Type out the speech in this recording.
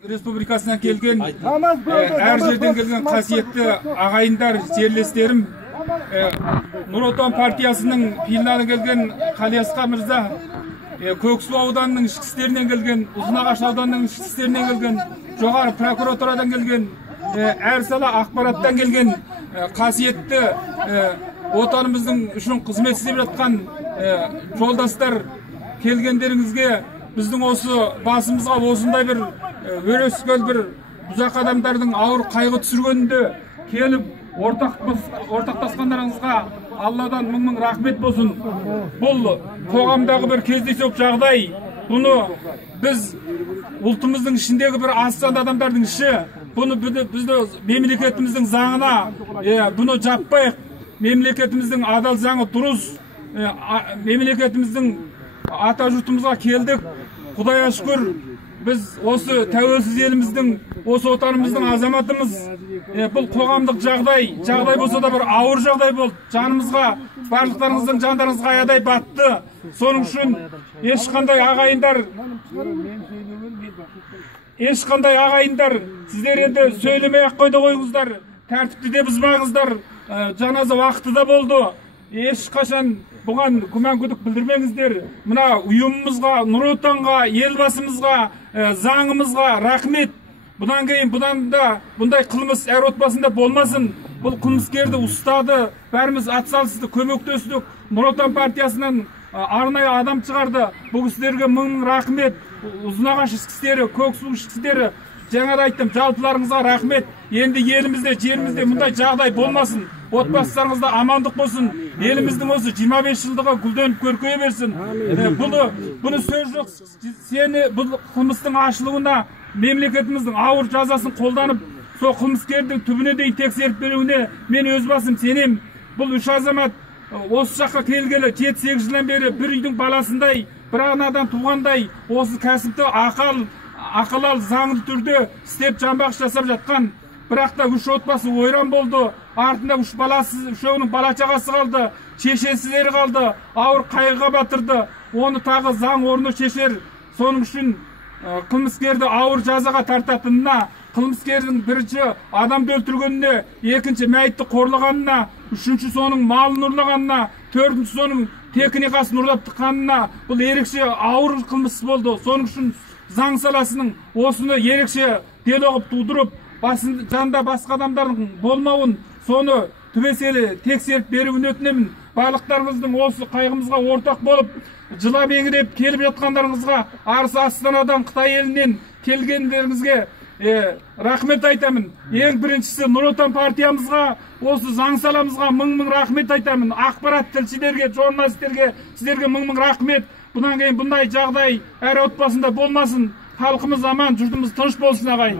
Республикасынан келген, әр жерден келген қасиетті ағайындар, жерлестерім, Нұр Отан партиясының филиалы келген Қалиасқа мырза, Көксу ауданының ішкі істерінен келген, Ұзынағаш ауданының ішкі істерінен келген, жоғары прокуратурадан келген, әр сала ақпараттан келген қасиетті отанымыздың үшін қызмет істеп жатқан жолдастар, келгендеріңізге біздің осы басымызға осындай бір өрескел бір бұзақ адамдардың ауыр қайғы түсіргенінде келіп ортақтасқандарыңызға Алладан мың рахмет болсын. Бұл қоғамдағы бір кездейсоқ жағдай. Бұны біз ұлтымыздың ішіндегі бір азсан адамдардың іші, бұны бізді мемлекетіміздің заңына, бұны жаппайық. Мемлекетіміздің адал заңы дұрыс. Мемлекетіміздің ата жұртымызға келдік. Құдайға шүкір, біз осы тәуелсіз еліміздің, осы отанымыздың азаматымыз. Бұл қоғамдық жағдай болса да бір ауыр жағдай болды. Жанымызға, барлықтарыңыздың жандарыңызға аядай батты. Соның үшін ешқандай ағайындар, сіздер енді сөйлемей-ақ қойды қойыңыздар, тәртіпті де бұзбаңыздар. Жаназа уақыты да болды. Ешқашан бұған күмән күдік білдірмеңіздер. Мына ұйымымызға, Нұр Отанға, елбасымызға, заңымызға рахмет. Бұдан кейін бұндай қылмыс әр отбасында болмасын. Бұл қылмыскерді ұстады, бәріміз атсалысты, көмектестік. Нұр Отан партиясынан арнайы адам шығарды. Бұл кісілерге мың рахмет. Ұзынағаш ішкі істері, Көксу ішкі істері, жаңа айттым, жалпыларыңызға рахмет. Енді елімізде, жерімізде мұндай жағдай болмасын. Отбасыларыңызда амандық болсын. Еліміздің осы 25 жылдығы гүлденіп көркейе берсін. Бұны сөз жоқ. Сені бұл қылмыстың ашылуына мемлекетіміздің ауыр жазасын қолданып, сол қылмыскердің түбіне дейін тексеріп беруіне мен өз басым сенем. Бұл үш азамат осы жаққа келгелі 7-8 жылдан бері бір үйдің баласындай, бір анадан туғандай, осы кәсіпті ақылал заңды түрде істеп жанбағыш жасап жатқан. Бірақ та үш отбасы ойран болды. Артында үшеуінің бала шағасы қалды, шешесіздері қалды, ауыр қайғыға батырды. Оны тағы заң орны шешер. Соның үшін қылмыскерді ауыр жазаға тартатынына, қылмыскердің бірінші адамды өлтіргеніне, екінші мәйітті қорлағанына, үшінші соның малын ұрлағанына, төртінші соның техникасын ұрлап тыққанына, бұл ерекше ауыр қылмыс болды. Соның үшін заң саласының осыны ерекше дел оғып тудырып, жанында басқа адамдардың болмауын, соны түбеселі тексеріп беруін өтінемін. Барлықтарыңыздың осы қайғымызға ортақ болып, жылап еңіреп келіп жатқандарыңызға, арысы Астанадан, Қытай елінен келгендеріңізге рахмет айтамын. Ең біріншісі Нұр Отан партиямызға, осы заң саламызға мың рахмет айтамын. Ақпарат тілшілерге, журналистерге, сіздерге мың рахмет. Бұдан кейін бұндай жағдай әр отбасында болмасын. Халқымыз аман, жұртымыз тыныш болсын ағайын.